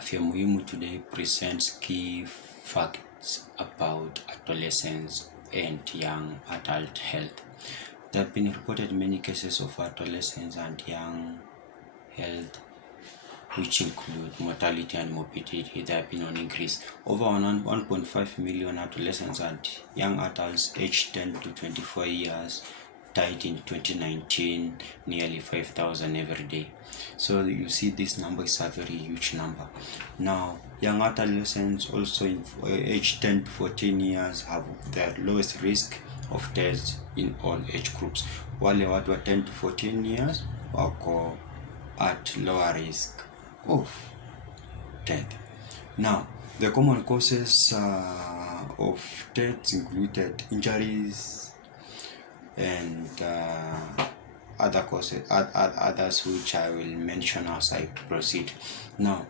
Afya Muhimu today presents key facts about adolescents and young adult health. There have been reported many cases of adolescents and young health, which include mortality and morbidity. They have been on increase. Over 1.5 million adolescents and young adults aged 10 to 24 years died in 2019, nearly 5,000 every day. So you see, this number is a very huge number. Now, young adolescents also aged 10 to 14 years have the lowest risk of death in all age groups. Wale watu wa 10 to 14 years wako at lower risk of death. Now, the common causes of death included injuries and other causes, others which I will mention as I proceed. Now,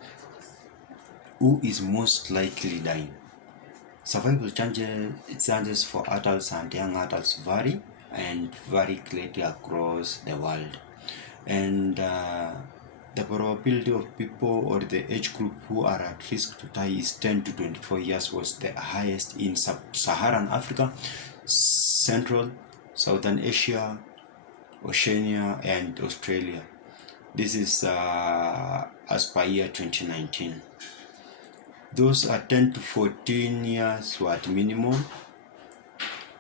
who is most likely dying? Survival chances for adults and young adults vary and vary greatly across the world. And the probability of people or the age group who are at risk to die is 10 to 24 years was the highest in sub-Saharan Africa, Central, Southern Asia, Oceania, and Australia. This is as per year 2019. Those are 10 to 14 years were at minimum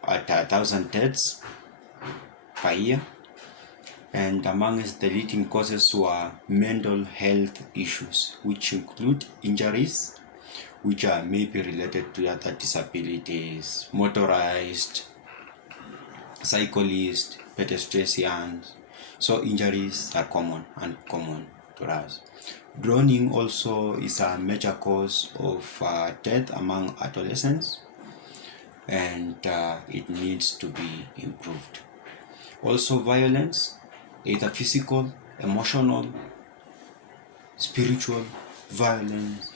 at 1,000 deaths per year. And amongst the leading causes were mental health issues, which include injuries, which are maybe related to other disabilities, motorized, cyclists, pedestrians. So injuries are common to us. Drowning also is a major cause of death among adolescents, and it needs to be improved. Also violence, either physical, emotional, spiritual violence,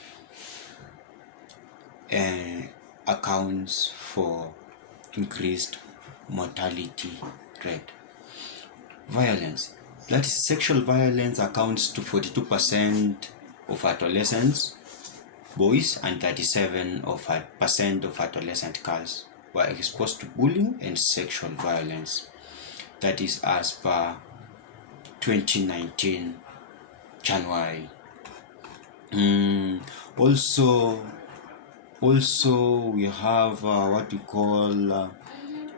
accounts for increased mortality rate. Violence, that is sexual violence, accounts to 42% of adolescents boys and 37% of adolescent girls were exposed to bullying and sexual violence. That is as per 2019 January. Also we have what we call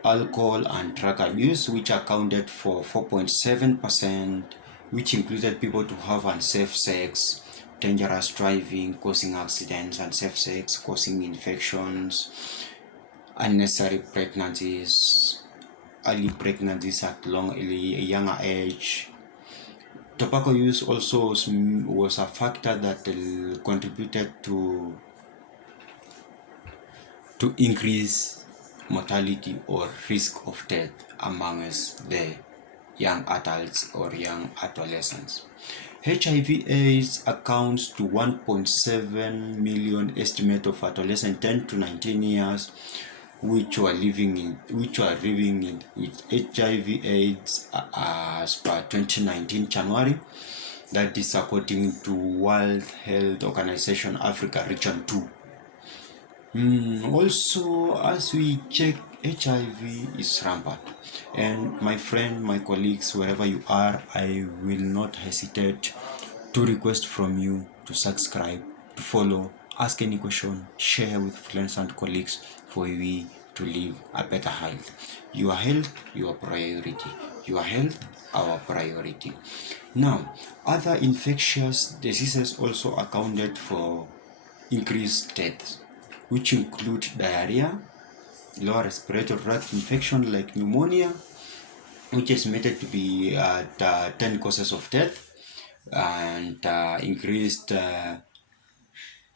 alcohol and drug abuse, which accounted for 4.7%, which included people to have unsafe sex, dangerous driving causing accidents, unsafe sex causing infections, unnecessary pregnancies, early pregnancies at a younger age. Tobacco use also was a factor that contributed to increase mortality or risk of death amongst the young adults or young adolescents. HIV/AIDS accounts to 1.7 million estimate of adolescents 10 to 19 years which are living with HIV/AIDS as per 2019 January. That is according to World Health Organization Africa Region 2. Also, as we check, HIV is rampant, and my friend, my colleagues, wherever you are, I will not hesitate to request from you to subscribe, to follow, ask any question, share with friends and colleagues for we to live a better health. Your health, your priority. Your health, our priority. Now, other infectious diseases also accounted for increased deaths, which include diarrhea, lower respiratory tract infection like pneumonia, which is estimated to be at 10 causes of death, and increased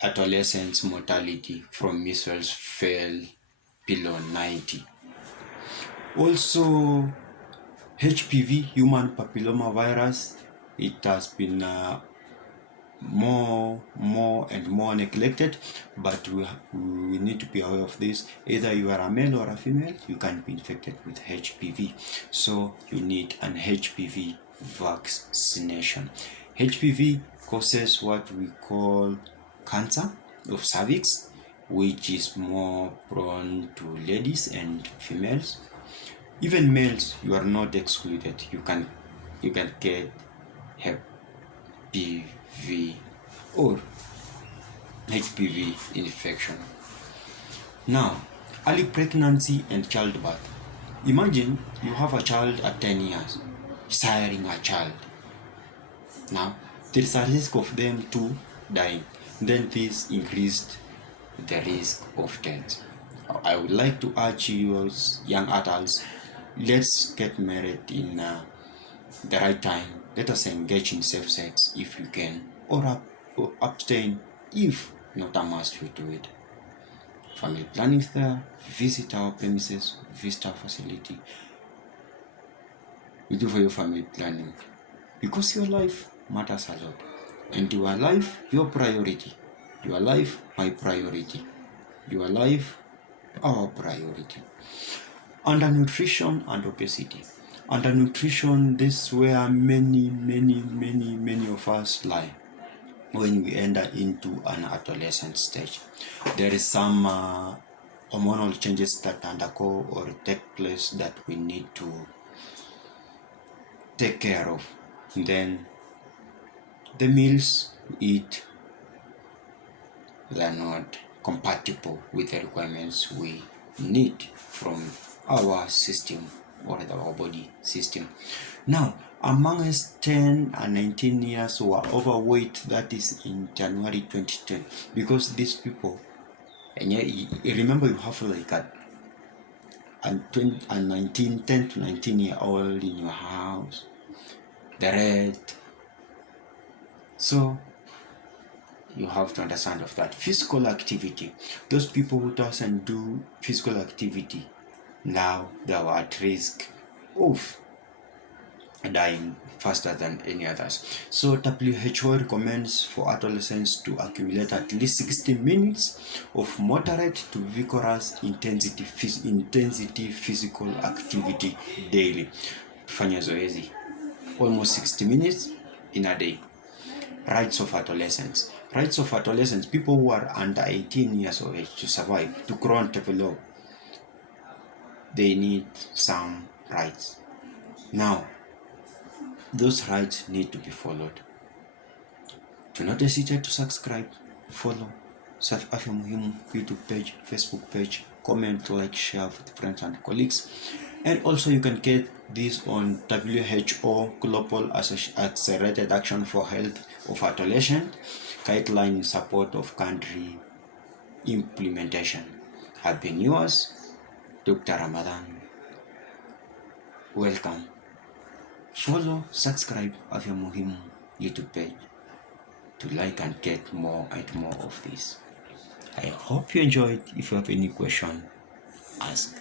adolescents' mortality from measles fell below 90. Also, HPV, human papilloma virus, it has been more and more neglected, but we need to be aware of this. Either you are a male or a female, you can be infected with HPV, so you need an HPV vaccination. HPV causes what we call cancer of cervix, which is more prone to ladies and females. Even males, you are not excluded. You can get HPV or HPV infection. Now, early pregnancy and childbirth. Imagine you have a child at 10 years, siring a child. Now, there is a risk of them too dying. Then this increased the risk of death. I would like to urge you as young adults, let's get married in the right time. Let us engage in safe sex if you can, or abstain if not a must you do it. Family planning is there. Visit our premises, visit our facility. We do for your family planning because your life matters a lot, and your life, your priority. Your life, my priority. Your life, our priority. Undernutrition and obesity. Undernutrition, this is where many of us lie when we enter into an adolescent stage. There is some hormonal changes that undergo or take place that we need to take care of. And then the meals we eat, they are not compatible with the requirements we need from our system or our body system. Now, among us 10 and 19 years who are overweight, that is in January 2010, because these people, and remember you have like a 10 to 19 year old in your house, the red. So you have to understand of that. Physical activity. Those people who doesn't do physical activity, now they are at risk of dying faster than any others. So WHO recommends for adolescents to accumulate at least 60 minutes of moderate to vigorous intensity physical activity daily. Fanya zoezi almost 60 minutes in a day. Rights of adolescents. Rights of adolescents, people who are under 18 years of age, to survive, to grow and develop, they need some rights. Now, those rights need to be followed. Do not hesitate to subscribe, follow Afya Muhimu YouTube page, Facebook page, comment, like, share with friends and colleagues. And also you can get this on WHO Global Accelerated Action for Health of Adolescent guideline in support of country implementation. I've been yours, Dr. Ramadan. Welcome. Follow, subscribe Afya Muhimu YouTube page to like and get more and more of this. I hope you enjoyed. If you have any question, ask.